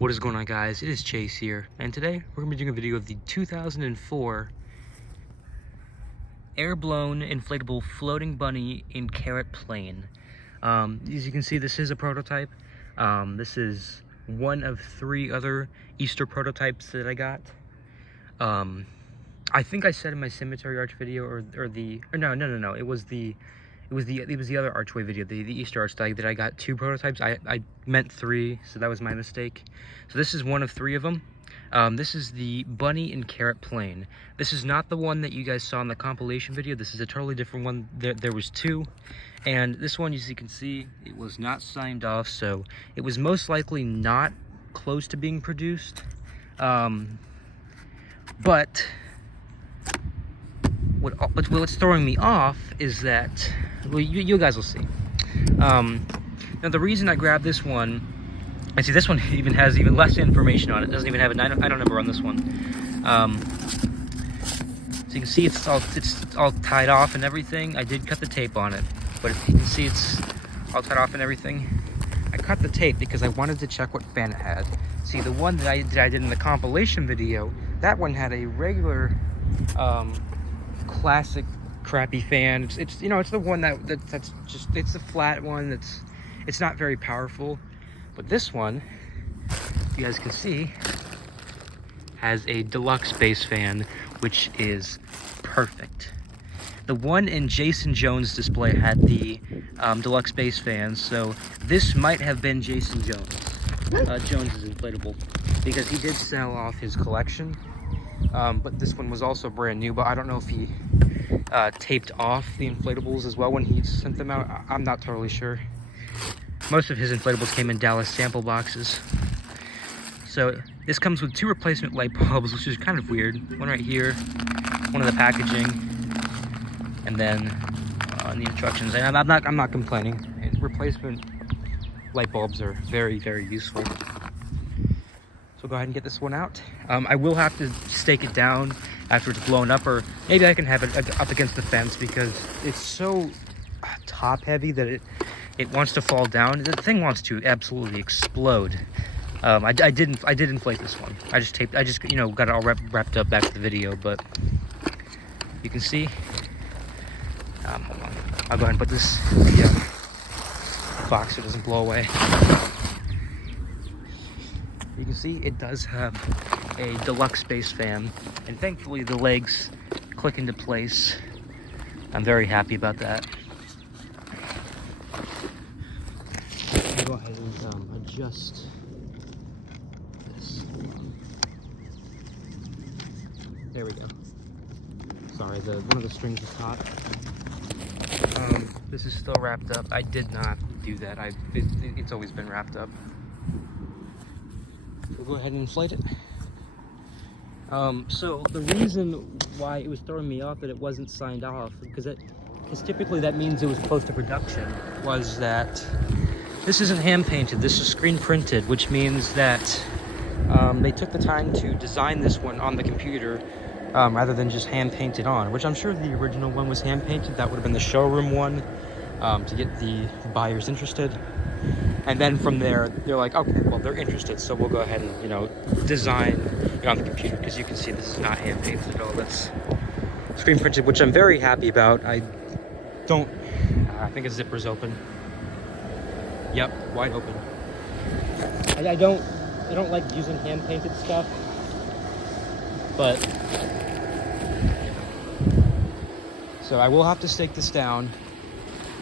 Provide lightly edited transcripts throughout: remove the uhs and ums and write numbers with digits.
What is going on, guys? It is Chase here, and today we're going to be doing a video of the 2004 air-blown inflatable floating bunny in carrot plain. As you can see, this is a prototype. This is one of 3 other Easter prototypes that I got. I think I said in my cemetery arch video, no, it was the other archway video, the Easter arch that I got 2 prototypes. I meant 3, so that was my mistake. So this is one of 3 of them. This is the bunny in carrot plain. This is not the one that you guys saw in the compilation video. This is a totally different one. There was 2, and this one, as you can see, it was not signed off, so it was most likely not close to being produced. But what's throwing me off is that, well, you guys will see. Now the reason I grabbed this one, and see, this one even has even less information on it. It doesn't even have an item number on this one. So you can see it's all tied off and everything. I did cut the tape on it, but if you can see it's all tied off and everything. I cut the tape because I wanted to check what fan it had. See, the one that I did in the compilation video, that one had a regular classic crappy fan. It's you know, it's the one that's just, it's a flat one. It's not very powerful. But this one, you guys can see, has a deluxe base fan, which is perfect. The one in Jason Jones' display had the deluxe base fan, so this might have been Jason Jones's inflatable, because he did sell off his collection. But this one was also brand new, but I don't know if he taped off the inflatables as well when he sent them out. I'm not totally sure. Most of his inflatables came in Dallas sample boxes. So this comes with 2 replacement light bulbs, which is kind of weird. One right here, one in the packaging, and then on the instructions. And I'm not complaining. And replacement light bulbs are very, very useful. So go ahead and get this one out. I will have to stake it down after it's blown up, or maybe I can have it up against the fence because it's so top heavy that it wants to fall down. The thing wants to absolutely explode. I did inflate this one. I just you know, got it all wrapped up back to the video, but you can see. Hold on. I'll go ahead and put this in the box so it doesn't blow away. You can see it does have a deluxe base fan, and thankfully the legs click into place. I'm very happy about that. I'll go ahead and adjust this. There we go. Sorry, one of the strings is taut. This is still wrapped up. I did not do that. It's always been wrapped up. We'll go ahead and inflate it. So the reason why it was throwing me off that it wasn't signed off, because typically that means it was close to production, was that this isn't hand painted, this is screen printed, which means that they took the time to design this one on the computer rather than just hand painted on, which I'm sure the original one was hand painted. That would have been the showroom one to get the buyers interested. And then from there, they're like, okay, well, they're interested, so we'll go ahead and, you know, design it on the computer, because you can see this is not hand painted at all. That's screen printed, which I'm very happy about. I think a zipper's open. Yep, wide open. I don't like using hand painted stuff, but so I will have to stake this down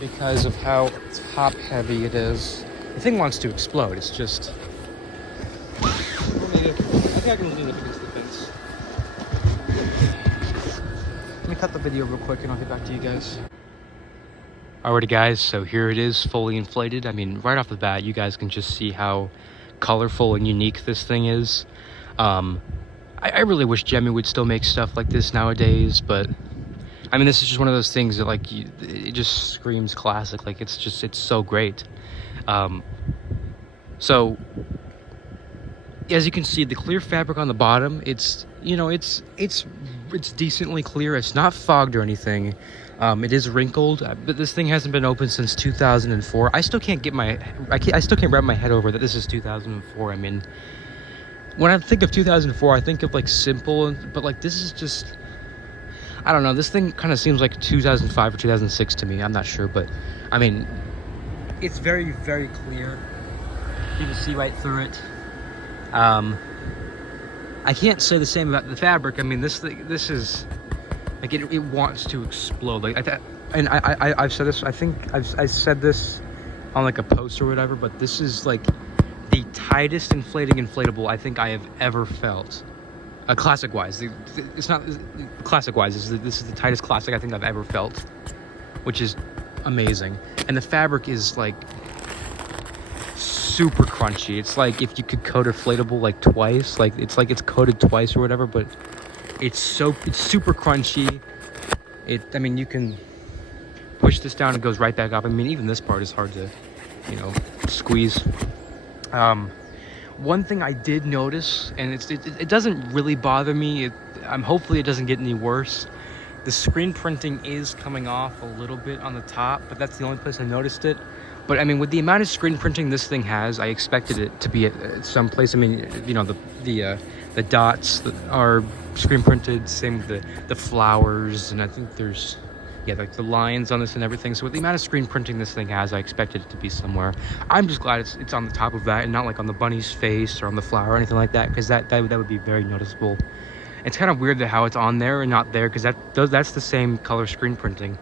because of how top heavy it is. The thing wants to explode. It's just, I think I can lean it against the fence. Let me cut the video real quick and I'll get back to you guys. Alrighty guys, so here it is, fully inflated. I mean, right off the bat, you guys can just see how colorful and unique this thing is. I really wish Gemmy would still make stuff like this nowadays, but I mean, this is just one of those things that, like, it just screams classic. Like, it's so great. So as you can see, the clear fabric on the bottom, it's, you know, it's decently clear. It's not fogged or anything. It is wrinkled, but this thing hasn't been open since 2004. I still can't I still can't wrap my head over that this is 2004. I mean, when I think of 2004, I think of like simple, but like this is just, I don't know. This thing kind of seems like 2005 or 2006 to me. I'm not sure, but I mean, it's very, very clear. You can see right through it. I can't say the same about the fabric. I mean, this is like it wants to explode. Like I've said this. I think I said this on like a post or whatever. But this is like the tightest inflatable I think I have ever felt. Classic wise, it's not classic wise. This is the tightest classic I think I've ever felt, which is amazing. And the fabric is like super crunchy. It's like if you could coat inflatable like twice, like it's coated twice or whatever, but it's super crunchy. I mean, you can push this down, it goes right back up. I mean, even this part is hard to, squeeze. One thing I did notice, and it doesn't really bother me. Hopefully it doesn't get any worse. The screen printing is coming off a little bit on the top, but that's the only place I noticed it. But I mean, with the amount of screen printing this thing has, I expected it to be at some place. I mean, the dots that are screen printed, same with the flowers, and I think there's, like the lines on this and everything. So with the amount of screen printing this thing has, I expected it to be somewhere. I'm just glad it's on the top of that and not like on the bunny's face or on the flower or anything like that, because that would be very noticeable. It's kind of weird that how it's on there and not there, because that's the same color screen printing.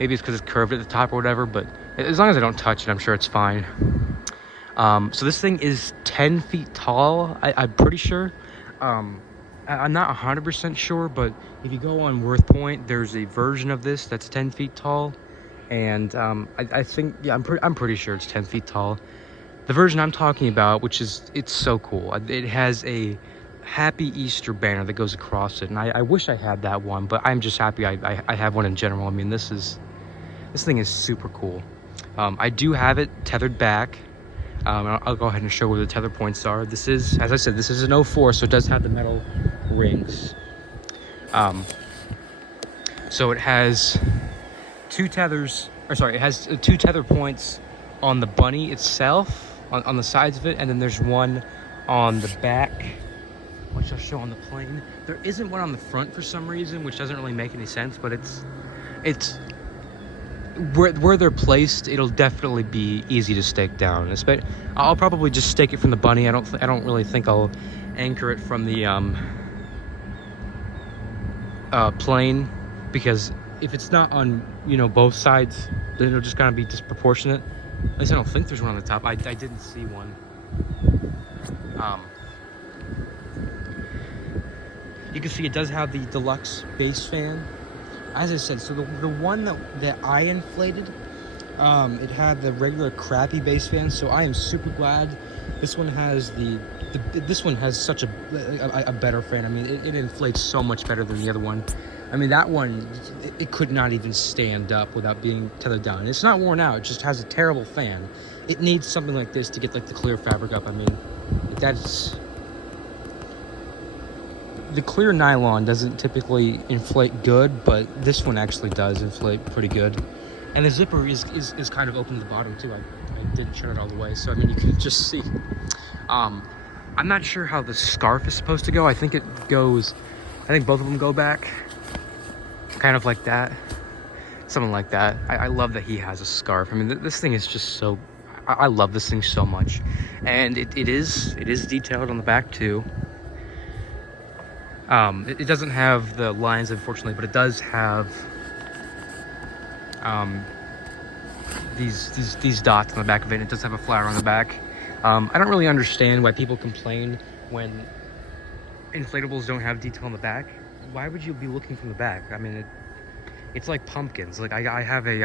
Maybe it's because it's curved at the top or whatever, but as long as I don't touch it, I'm sure it's fine. So this thing is 10 feet tall, I'm pretty sure. I'm not 100% sure, but if you go on Worth Point, there's a version of this that's 10 feet tall. And I think, I'm pretty sure it's 10 feet tall. The version I'm talking about, it's so cool. It has a Happy Easter banner that goes across it. And I wish I had that one, but I'm just happy I have one in general. I mean, this thing is super cool. I do have it tethered back. I'll go ahead and show where the tether points are. This is, as I said, this is an 04, so it does have the metal rings. So it has two tether points on the bunny itself, on the sides of it, and then there's one on the back, which I'll show on the plane. There isn't one on the front for some reason, which doesn't really make any sense, but it's where they're placed, it'll definitely be easy to stake down. I'll probably just stake it from the bunny. I don't really think I'll anchor it from the plane, because if it's not on both sides, then it'll just kind of be disproportionate. At least I don't think there's one on the top. I didn't see one. You can see it does have the deluxe base fan. As I said, so the one that I inflated, it had the regular crappy base fan. So I am super glad this one has this one has such a better fan. I mean, it inflates so much better than the other one. I mean, that one, it could not even stand up without being tethered down. It's not worn out, it just has a terrible fan. It needs something like this to get like the clear fabric up. I mean, the clear nylon doesn't typically inflate good, but this one actually does inflate pretty good. And the zipper is kind of open to the bottom too. I didn't turn it all the way, so I mean, you can just see. I'm not sure how the scarf is supposed to go. I think both of them go back. Kind of like that. Something like that. I love that he has a scarf. I mean, this thing is just so... I love this thing so much. And it is detailed on the back too. It doesn't have the lines, unfortunately, but it does have these dots on the back of it, and it does have a flower on the back. I don't really understand why people complain when inflatables don't have detail on the back. Why would you be looking from the back? I mean, it's like pumpkins. Like I have a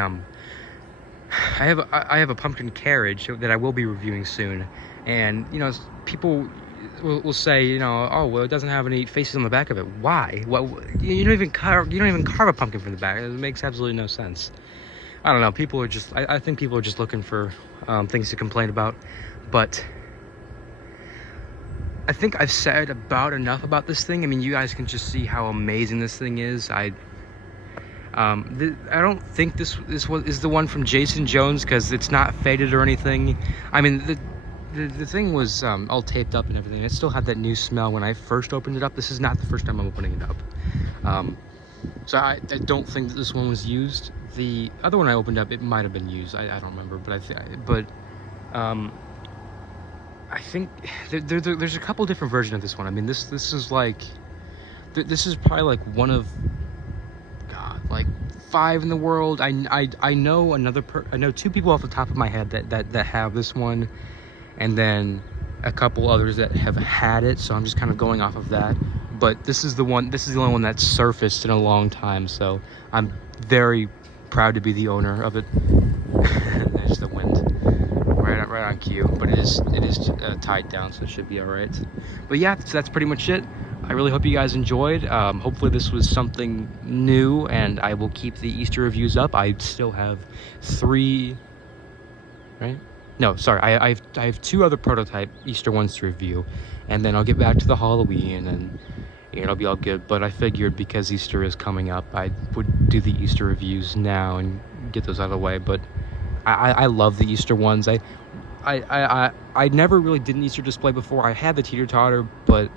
pumpkin carriage that I will be reviewing soon, and people will say, oh well, it doesn't have any faces on the back of it. Why? Well, you don't even carve a pumpkin from the back. It makes absolutely no sense. I don't know. I think people are just looking for things to complain about. But I think I've said about enough about this thing. I mean, you guys can just see how amazing this thing is. I don't think this is the one from Jason Jones, because it's not faded or anything. I mean, the thing was all taped up and everything. It still had that new smell when I first opened it up. This is not the first time I'm opening it up. So I don't think that this one was used. The other one I opened up, it might have been used. I don't remember, but I think there's a couple different versions of this one. I mean, this is like, this is probably like one of, God, like 5 in the world. I know I know 2 people off the top of my head that have this one, and then a couple others that have had it. So I'm just kind of going off of that. But this is the one. This is the only one that's surfaced in a long time. So I'm very proud to be the owner of it. There's the wind, right on cue. But it is tied down, so it should be all right. But yeah, so that's pretty much it. I really hope you guys enjoyed. Hopefully this was something new, and I will keep the Easter reviews up. I still have 3, right? No, sorry, I have 2 other prototype Easter ones to review, and then I'll get back to the Halloween, and it'll be all good. But I figured because Easter is coming up, I would do the Easter reviews now and get those out of the way. But I love the Easter ones. I never really did an Easter display before. I had the teeter-totter, but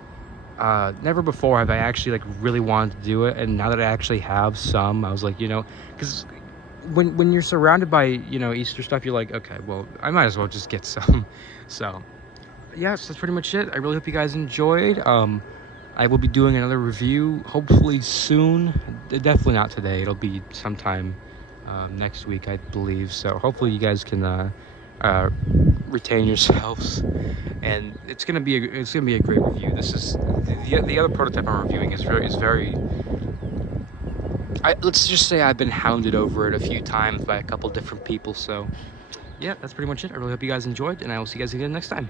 never before have I actually like really wanted to do it. And now that I actually have some, I was like, you know, because when you're surrounded by, you know, Easter stuff, you're like, okay, well, I might as well just get some. So yeah, so that's pretty much it. I really hope you guys enjoyed. I will be doing another review hopefully soon. Definitely not today. It'll be sometime next week, I believe. So hopefully you guys can retain yourselves, and it's gonna be a great review. This is the other prototype I'm reviewing is very. Let's just say I've been hounded over it a few times by a couple different people. So yeah, that's pretty much it. I really hope you guys enjoyed, and I will see you guys again next time.